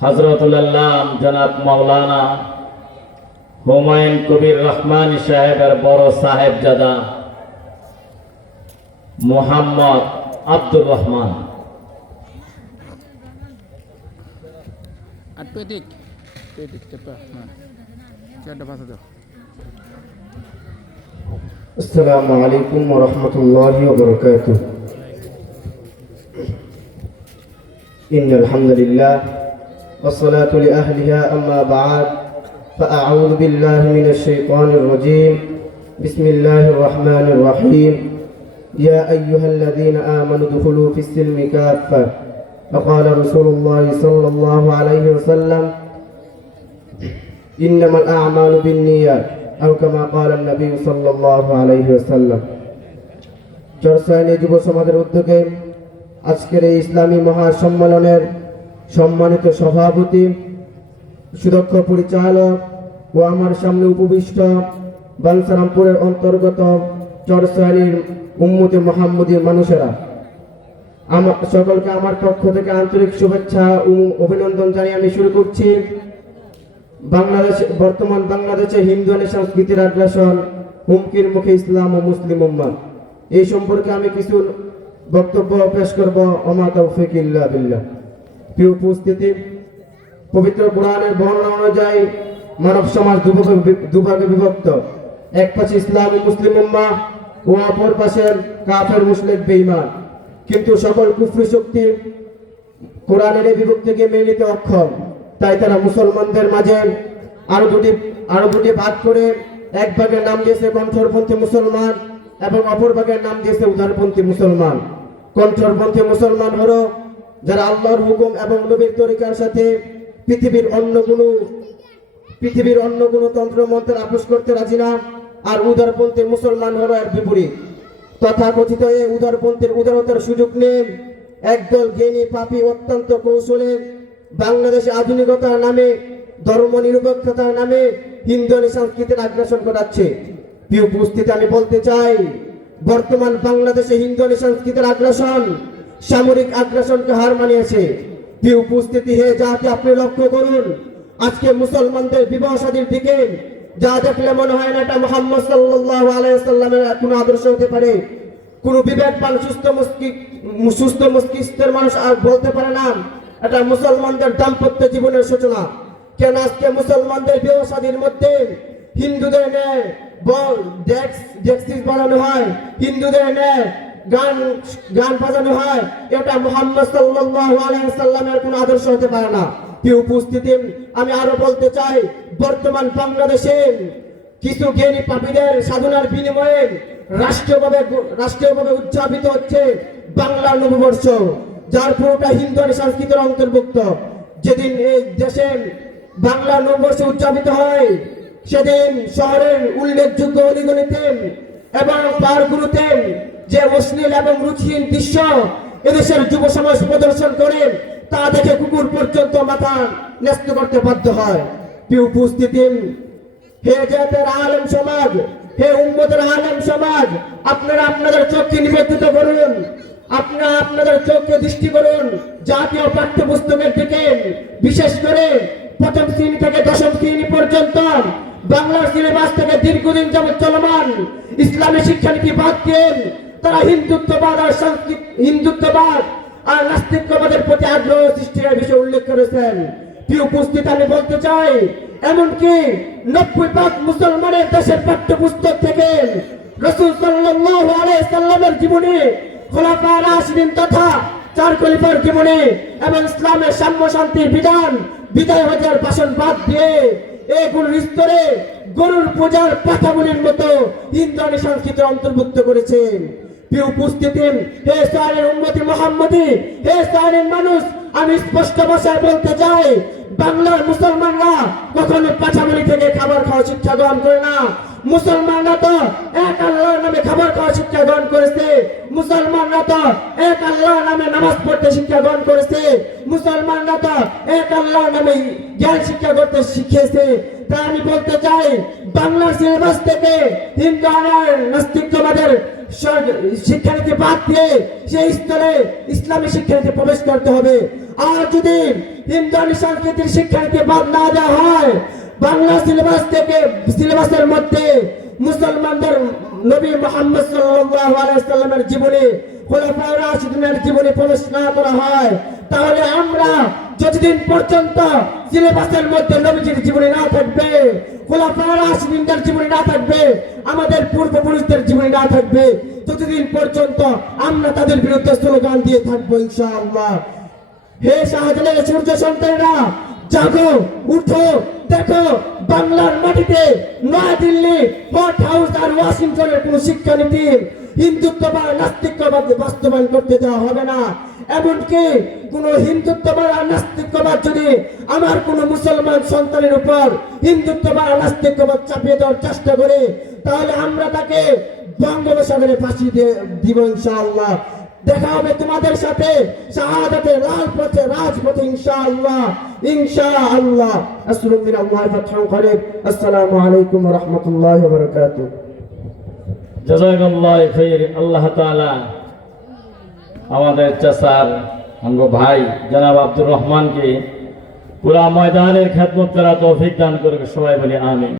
হজরতুল্লাহ জনাব মৌলানা হুমায়ুন কবির রহমান সাহেবের বড় Sahibzada Mohammad Abdur Rahman At pedik. Pedik cepat. إن الحمد لله والصلاة لأهلها أما بعد فأعوذ بالله من الشيطان الرجيم بسم الله الرحمن الرحيم يا أيها الذين آمنوا ادخلوا في السلم كافة فقال رسول الله صلى الله عليه وسلم إنما الأعمال بالنيات أو كما قال النبي صلى الله عليه وسلم চরসাইনে যুব সমাজের উদ্যোগে আজকের এই ইসলামী মহাসম্মেলনের সম্মানিত সভাপতি, সুদক্ষ পরিচালক ও আমার সামনে উপবিষ্ট বানসারামপুরের অন্তর্গত চরসাইনির উম্মতে মোহাম্মদী মানুষেরা আমার সকলকে আমার পক্ষ থেকে আন্তরিক শুভেচ্ছা ও অভিনন্দন জানিয়ে আমি শুরু করছি। বাংলাদেশ, বর্তমান বাংলাদেশে হিন্দু সংস্কৃতির আগ্রাসন হুমকির মুখে ইসলাম ও মুসলিম উম্মাদ এই সম্পর্কে আমি কিছু বক্তব্য পেশ করব অমা তৌফিক ইল্লা বিল্লাহ। প্রিয় উপস্থিতি, পবিত্র কোরআনের বর্ণনা অনুযায়ী মানব সমাজ দুভাগে বিভক্ত। এক পাশে ইসলাম মুসলিম উম্মা ও অপর পাশে কাফের মুসলিম বেঈমান। কিন্তু সকল কুফরি শক্তি কোরআনের এই বিভক্তিকে মেনে নিতে অক্ষম। তাই তারা মুসলমানদের মাঝে আরও দুটি আরও দুটি ভাগ করে এক ভাগের নাম দিয়েছে, কণ্ঠরপন্থী মুসলমান এবং অপর ভাগের নাম দিয়েছে উদারপন্থী মুসলমান। কণ্ঠরপন্থী মুসলমান হলো যারা আল্লাহর হুকুম এবং নবীর তরিকার সাথে পৃথিবীর অন্য কোনো পৃথিবীর অন্য কোনো তন্ত্র মন্ত্রের আপোষ করতে রাজি না, আর উদারপন্থী মুসলমান হলো এর বিপরীত। তথাকথিত এই উদারপন্থীর উদারতার সুযোগ নেন একদল জ্ঞানী পাপি অত্যন্ত কৌশলে বাংলাদেশে আধুনিকতার নামে ধর্ম নিরপেক্ষতার নামে হিন্দু সংস্কৃতির আগ্রাসন করাচ্ছে প্রিয় উপস্থিতি আমি বলতে চাই, বর্তমান বাংলাদেশে হিন্দু সংস্কৃতির আগ্রাসন, সামরিক আগ্রাসনকে হার মানিয়েছে। প্রিয় উপস্থিতি হে যাতে আপনি লক্ষ্য করুন, আজকে মুসলমানদের বিবাহ শাদীর দিকে যা দেখলে মনে হয় না এটা মোহাম্মদ সাল্লাল্লাহু আলাইসাল্লামের কোনো আদর্শ হতে পারে। কোন বিবেক পান সুস্থ মস্তিষ্ক সুস্থ মস্তিষ্কের মানুষ আর বলতে পারে না, এটা মুসলমানদের দাম্পত্য জীবনের সূচনা। কেন আজকে মুসলমানদের বিবাহ শাদীর মধ্যে হিন্দুদের নেয় বল, ডেক্স, ডেক্সিস বানানো হয়, হিন্দুদের নেয় গান গান বাজানো হয়। এটা মোহাম্মদ সাল্লাল্লাহু আলাইহি সাল্লামের কোনো আদর্শ হতে পারে না। কি উপস্থিতি? আমি আরও বলতে চাই, বর্তমান বাংলাদেশে কিছু জ্ঞানী পাপীদের সাধনার বিনিময়ে রাষ্ট্রীয়ভাবে রাষ্ট্রীয়ভাবে উদযাপিত হচ্ছে বাংলার নববর্ষ, যার পুরোটা হিন্দু আর সংস্কৃতির অন্তর্ভুক্ত। যেদিন এই দেশে বাংলা নববর্ষ উদযাপিত হয় সেদিন শহরের উল্লেখযোগ্য অলিগলিতে এবং পার্কগুলোতে যে অশ্লীল এবং রুচিহীন দৃশ্য এদেশের যুব সমাজ প্রদর্শন করেন তা দেখে কুকুর পর্যন্ত মাথা ন্যস্ত করতে বাধ্য হয়। কি উপস্থিতি, হে জাতের আলম সমাজ, হে উম্মতের আলম সমাজ, আপনারা আপনাদের চোখকে নিবন্ধিত করুন, আপনারা আপনাদের চোখকে দৃষ্টি করুন, জাতীয় পাঠ্যপুস্তকের দিকে বিশেষ করে থেকে দীর্ঘদিন যাবৎ চলমান ইসলামী শিক্ষানীতি বাদ দিয়ে তারা হিন্দুত্ববাদ আর সংস্কৃত, হিন্দুত্ববাদ আর নাস্তিকবাদের প্রতি আগ্রহ সৃষ্টির বিষয়ে উল্লেখ করেছেন। কি উপস্থিত, আমি বলতে চাই, এমনকি নব্বই ভাগ মুসলমানের দেশের পাঠ্যপুস্তক থেকে রসুল সাল্লাল্লাহু আলাইহি সাল্লামের জীবনী, খোলাফা রাশিদিন তথা চার খলিফার জীবনী এবং ইসলামের সাম্য শান্তির বিধান বিদায় হজার ভাষণ বাদ দিয়ে এগুলোর স্তরে গরুর পূজার পাঠাগুলির মতো হিন্দু সংস্কৃতি অন্তর্ভুক্ত করেছেন। প্রিয় উপস্থিতি হে সারের উন্মতি মোহাম্মদী, হে সারের মানুষ, আমি স্পষ্ট ভাষায় বলতে চাই, বাংলার মুসলমানরা কখনো পাছামালি থেকে খাবার খাওয়া শিক্ষা গ্রহণ করে না। মুসলমানরা তো এক আল্লাহর নামে খাবার খাওয়া শিক্ষা গ্রহণ করেছে। মুসলমানরা তো এক আল্লাহর নামে নামাজ পড়তে শিক্ষা গ্রহণ করেছে। মুসলমানরা তো এক আল্লাহর নামে জ্ঞান শিক্ষা করতে শিখিয়েছে। আমি বলতে চাই বাংলা সিলেবাস থেকে হিন্দু নাস্তিকবাদের শিক্ষানীতি বাদ দিয়ে সেই স্তরে ইসলামী শিক্ষানীতি প্রবেশ করতে হবে। আর যদি হিন্দু সংস্কৃতির শিক্ষানীতি বাদ না দেওয়া হয়, বাংলা সিলেবাস থেকে সিলেবাসের মধ্যে মুসলমানদের নবী মোহাম্মদ সাল্লামের জীবনী, খোলাফায়ে রাশিদিনের জীবনী প্রবেশ না করা হয়, তাহলে আমরা যতদিন পর্যন্ত সিলেবাসের মধ্যে নবীজির জীবনী না থাকবে রাশিদিনের জীবনী না থাকবে, আমাদের পূর্বপুরুষদের জীবনী না থাকবে, ততদিন পর্যন্ত আমরা তাদের বিরুদ্ধে স্লোগান দিয়ে থাকব ইনশাআল্লাহ। হে শাহজালালের সূর্য সন্তানেরা, জাগো, উঠো, দেখো, বাংলার মাটিতে নয়াদিল্লি হোয়াইট হাউস আর ওয়াশিংটনের কোন শিক্ষানীতি হিন্দুত্ববাদ, নাস্তিকবাদ বাস্তবায়ন করতে দেওয়া হবে না। এমনকি কোন হিন্দুত্ববাদ আর নাস্তিকবাদ যদি আমার কোন মুসলমান সন্তানের উপর হিন্দুত্ববাদ আর নাস্তিকবাদ চাপিয়ে দেওয়ার চেষ্টা করে, তাহলে আমরা তাকে বঙ্গোপসাগরে ফাঁসি দিব ইনশাআল্লাহ। দেখা হবে তোমাদের সাথে শাহাদাতের রাজপথে রাজপথে ইনশাআল্লাহ। ইনশাআল্লাহ। আসসালামু ফাতহুন করিব আসসালামু আলাইকুম ওয়া রাহমাতুল্লাহি ওয়া বারাকাতুহু। জাজাকাল্লাহ খাইর আল্লাহ তাআলা আমাদের চাচার অঙ্গ ভাই, জনাব আব্দুর রহমানকে পুরা ময়দানের খেদমত করা তৌফিক দান করবে সবাই বলি আমিন।